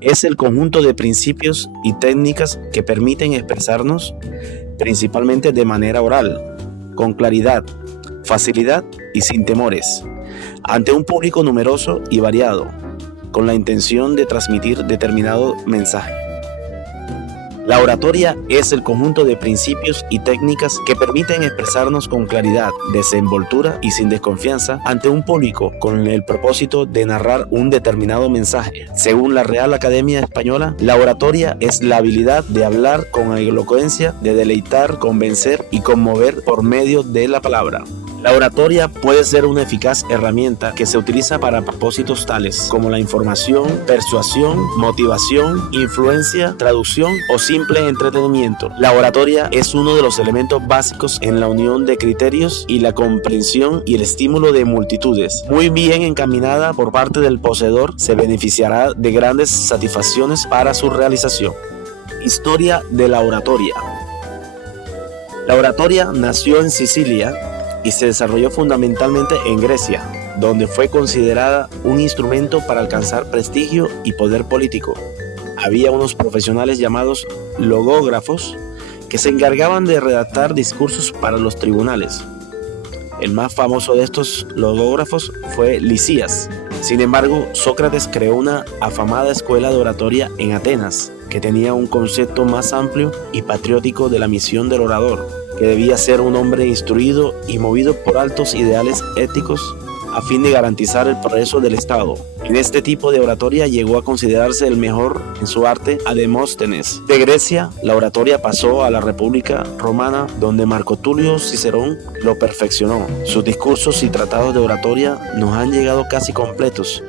Es el conjunto de principios y técnicas que permiten expresarnos principalmente de manera oral, con claridad, facilidad y sin temores, ante un público numeroso y variado, con la intención de transmitir determinado mensaje. La oratoria es el conjunto de principios y técnicas que permiten expresarnos con claridad, desenvoltura y sin desconfianza ante un público con el propósito de narrar un determinado mensaje. Según la Real Academia Española, la oratoria es la habilidad de hablar con elocuencia, de deleitar, convencer y conmover por medio de la palabra. La oratoria puede ser una eficaz herramienta que se utiliza para propósitos tales como la información, persuasión, motivación, influencia, traducción o simple entretenimiento. La oratoria es uno de los elementos básicos en la unión de criterios y la comprensión y el estímulo de multitudes. Muy bien encaminada por parte del poseedor, se beneficiará de grandes satisfacciones para su realización. Historia de la oratoria. La oratoria nació en Sicilia y se desarrolló fundamentalmente en Grecia, donde fue considerada un instrumento para alcanzar prestigio y poder político. Había unos profesionales llamados logógrafos que se encargaban de redactar discursos para los tribunales. El más famoso de estos logógrafos fue Lisías. Sin embargo, Sócrates creó una afamada escuela de oratoria en Atenas, que tenía un concepto más amplio y patriótico de la misión del orador, que debía ser un hombre instruido y movido por altos ideales éticos a fin de garantizar el progreso del Estado. En este tipo de oratoria llegó a considerarse el mejor en su arte a Demóstenes. De Grecia, la oratoria pasó a la República Romana, donde Marco Tulio Cicerón lo perfeccionó. Sus discursos y tratados de oratoria nos han llegado casi completos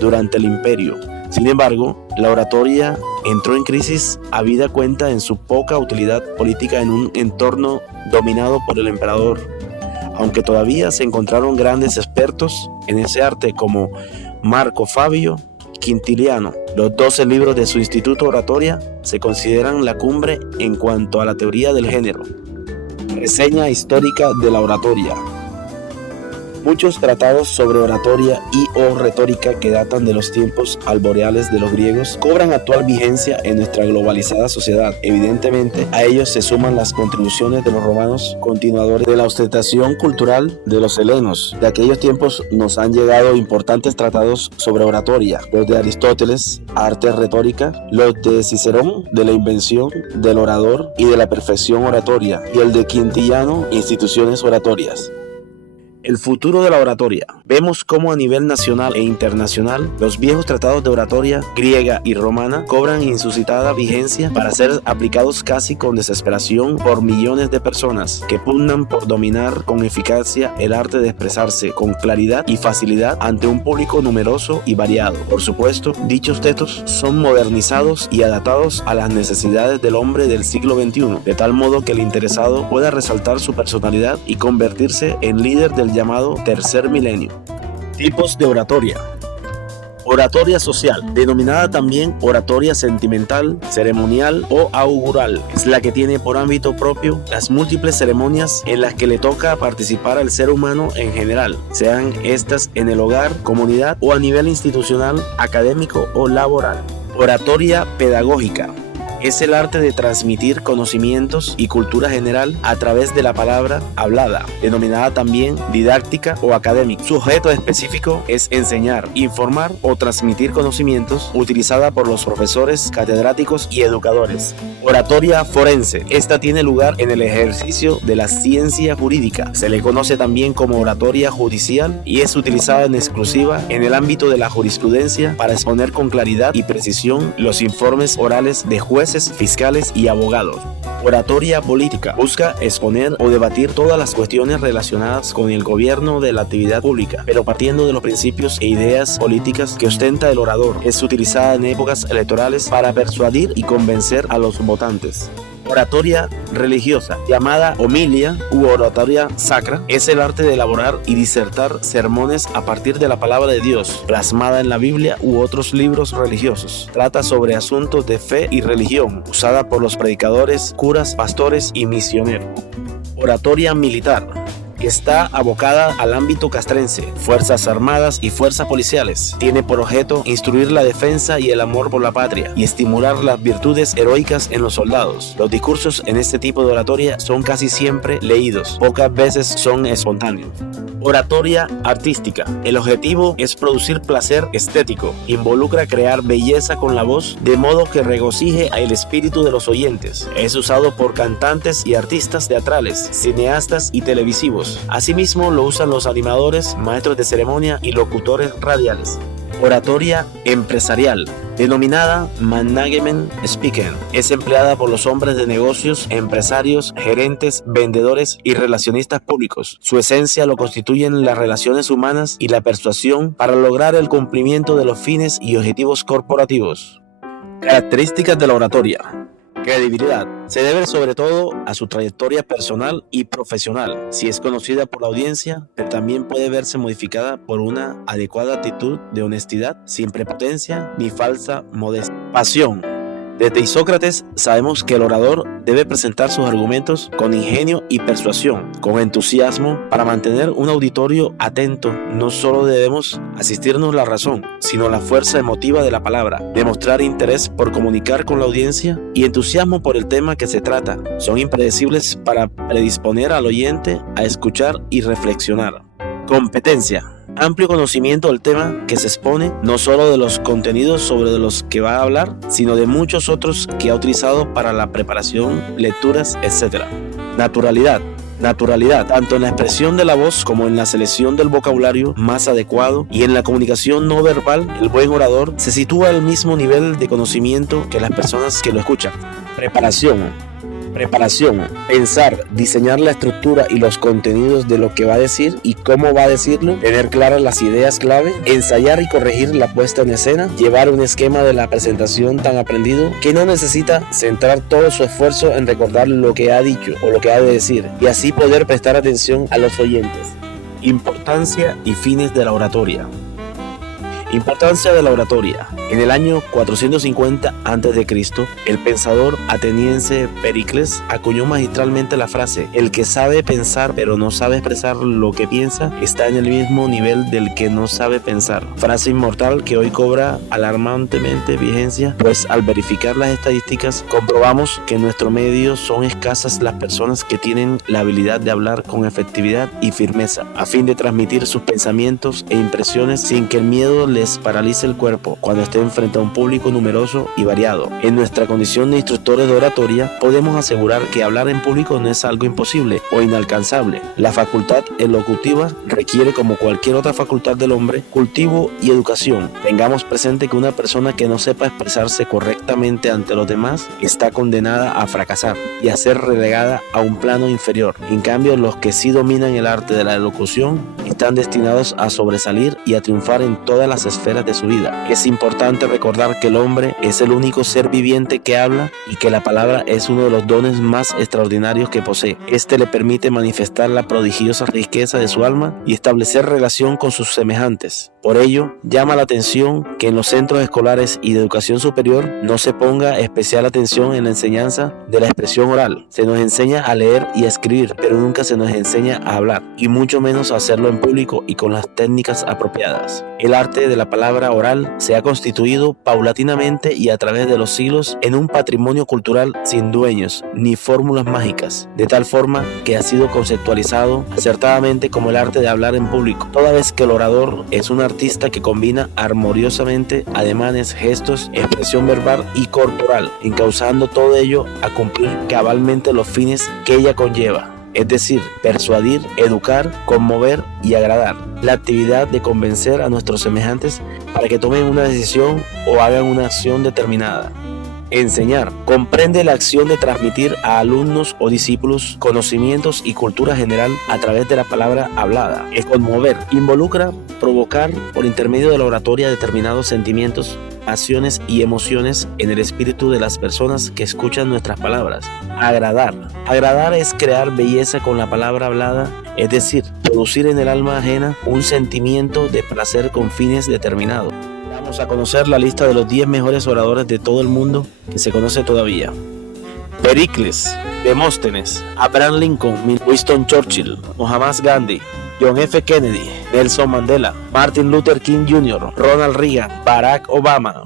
durante el Imperio. Sin embargo, la oratoria entró en crisis habida cuenta en su poca utilidad política en un entorno dominado por el emperador. Aunque todavía se encontraron grandes expertos en ese arte como Marco Fabio Quintiliano, los 12 libros de su Instituto Oratoria se consideran la cumbre en cuanto a la teoría del género. Reseña histórica de la oratoria. Muchos tratados sobre oratoria y o retórica que datan de los tiempos alboreales de los griegos cobran actual vigencia en nuestra globalizada sociedad. Evidentemente, a ellos se suman las contribuciones de los romanos, continuadores de la ostentación cultural de los helenos. De aquellos tiempos nos han llegado importantes tratados sobre oratoria, los de Aristóteles, arte retórica, los de Cicerón, de la invención del orador y de la perfección oratoria, y el de Quintiliano, instituciones oratorias. El futuro de la oratoria. Vemos cómo a nivel nacional e internacional los viejos tratados de oratoria griega y romana cobran insuscitada vigencia para ser aplicados casi con desesperación por millones de personas que pugnan por dominar con eficacia el arte de expresarse con claridad y facilidad ante un público numeroso y variado. Por supuesto, dichos textos son modernizados y adaptados a las necesidades del hombre del siglo XXI, de tal modo que el interesado pueda resaltar su personalidad y convertirse en líder del llamado tercer milenio. Tipos de oratoria. Oratoria social, denominada también oratoria sentimental, ceremonial o augural, es la que tiene por ámbito propio las múltiples ceremonias en las que le toca participar al ser humano en general, sean estas en el hogar, comunidad o a nivel institucional, académico o laboral. Oratoria pedagógica. Es el arte de transmitir conocimientos y cultura general a través de la palabra hablada, denominada también didáctica o académica. Su objeto específico es enseñar, informar o transmitir conocimientos, utilizada por los profesores, catedráticos y educadores. Oratoria forense. Esta tiene lugar en el ejercicio de la ciencia jurídica. Se le conoce también como oratoria judicial y es utilizada en exclusiva en el ámbito de la jurisprudencia para exponer con claridad y precisión los informes orales de jueces, fiscales y abogados. Oratoria política. Busca exponer o debatir todas las cuestiones relacionadas con el gobierno de la actividad pública, pero partiendo de los principios e ideas políticas que ostenta el orador. Es utilizada en épocas electorales para persuadir y convencer a los votantes. Oratoria religiosa, llamada homilia u oratoria sacra, es el arte de elaborar y disertar sermones a partir de la palabra de Dios, plasmada en la Biblia u otros libros religiosos. Trata sobre asuntos de fe y religión, usada por los predicadores, curas, pastores y misioneros. Oratoria militar. que está abocada al ámbito castrense, fuerzas armadas y fuerzas policiales. Tiene por objeto instruir la defensa y el amor por la patria y estimular las virtudes heroicas en los soldados. Los discursos en este tipo de oratoria son casi siempre leídos, pocas veces son espontáneos. Oratoria artística. El objetivo es producir placer estético. Involucra crear belleza con la voz, de modo que regocije el espíritu de los oyentes. Es usado por cantantes y artistas teatrales, cineastas y televisivos. Asimismo, lo usan los animadores, maestros de ceremonia y locutores radiales. Oratoria empresarial, denominada Management Speaking, es empleada por los hombres de negocios, empresarios, gerentes, vendedores y relacionistas públicos. Su esencia lo constituyen las relaciones humanas y la persuasión para lograr el cumplimiento de los fines y objetivos corporativos. Características de la oratoria. Credibilidad. Se debe sobre todo a su trayectoria personal y profesional. Si es conocida por la audiencia, pero también puede verse modificada por una adecuada actitud de honestidad, sin prepotencia ni falsa modestia. Pasión. Desde Isócrates sabemos que el orador debe presentar sus argumentos con ingenio y persuasión, con entusiasmo, para mantener un auditorio atento. No solo debemos asistirnos la razón, sino la fuerza emotiva de la palabra, demostrar interés por comunicar con la audiencia y entusiasmo por el tema que se trata. Son impredecibles para predisponer al oyente a escuchar y reflexionar. Competencia. Amplio conocimiento del tema que se expone, no solo de los contenidos sobre los que va a hablar, sino de muchos otros que ha utilizado para la preparación, lecturas, etc. Naturalidad. Naturalidad, tanto en la expresión de la voz como en la selección del vocabulario más adecuado y en la comunicación no verbal. El buen orador se sitúa al mismo nivel de conocimiento que las personas que lo escuchan. Preparación. Pensar, diseñar la estructura y los contenidos de lo que va a decir y cómo va a decirlo, tener claras las ideas clave, ensayar y corregir la puesta en escena, llevar un esquema de la presentación tan aprendido que no necesita centrar todo su esfuerzo en recordar lo que ha dicho o lo que ha de decir y así poder prestar atención a los oyentes. Importancia y fines de la oratoria. Importancia de la oratoria. En el año 450 a.C., el pensador ateniense Pericles acuñó magistralmente la frase: el que sabe pensar pero no sabe expresar lo que piensa está en el mismo nivel del que no sabe pensar. Frase inmortal que hoy cobra alarmantemente vigencia, pues al verificar las estadísticas comprobamos que en nuestro medio son escasas las personas que tienen la habilidad de hablar con efectividad y firmeza, a fin de transmitir sus pensamientos e impresiones sin que el miedo les paralice el cuerpo cuando estén frente a un público numeroso y variado. En nuestra condición de instructores de oratoria, podemos asegurar que hablar en público no es algo imposible o inalcanzable. La facultad elocutiva requiere, como cualquier otra facultad del hombre, cultivo y educación. Tengamos presente que una persona que no sepa expresarse correctamente ante los demás está condenada a fracasar y a ser relegada a un plano inferior. En cambio, los que sí dominan el arte de la elocución están destinados a sobresalir y a triunfar en todas las esferas de su vida. Es importante recordar que el hombre es el único ser viviente que habla y que la palabra es uno de los dones más extraordinarios que posee. Este le permite manifestar la prodigiosa riqueza de su alma y establecer relación con sus semejantes. Por ello, llama la atención que en los centros escolares y de educación superior no se ponga especial atención en la enseñanza de la expresión oral. Se nos enseña a leer y a escribir, pero nunca se nos enseña a hablar, y mucho menos a hacerlo en público y con las técnicas apropiadas. El arte de la palabra oral se ha constituido paulatinamente y a través de los siglos en un patrimonio cultural sin dueños ni fórmulas mágicas, de tal forma que ha sido conceptualizado acertadamente como el arte de hablar en público, toda vez que el orador es un artista que combina armoniosamente ademanes, gestos, expresión verbal y corporal, encauzando todo ello a cumplir cabalmente los fines que ella conlleva. Es decir, persuadir, educar, conmover y agradar. La actividad de convencer a nuestros semejantes para que tomen una decisión o hagan una acción determinada. Enseñar. Comprende la acción de transmitir a alumnos o discípulos conocimientos y cultura general a través de la palabra hablada. Es conmover. Involucra provocar por intermedio de la oratoria determinados sentimientos, pasiones y emociones en el espíritu de las personas que escuchan nuestras palabras. Agradar. Agradar es crear belleza con la palabra hablada, es decir, producir en el alma ajena un sentimiento de placer con fines determinados. Vamos a conocer la lista de los 10 mejores oradores de todo el mundo que se conoce todavía. Pericles, Demóstenes, Abraham Lincoln, Winston Churchill, Muhammad Gandhi, John F. Kennedy, Nelson Mandela, Martin Luther King Jr., Ronald Reagan, Barack Obama,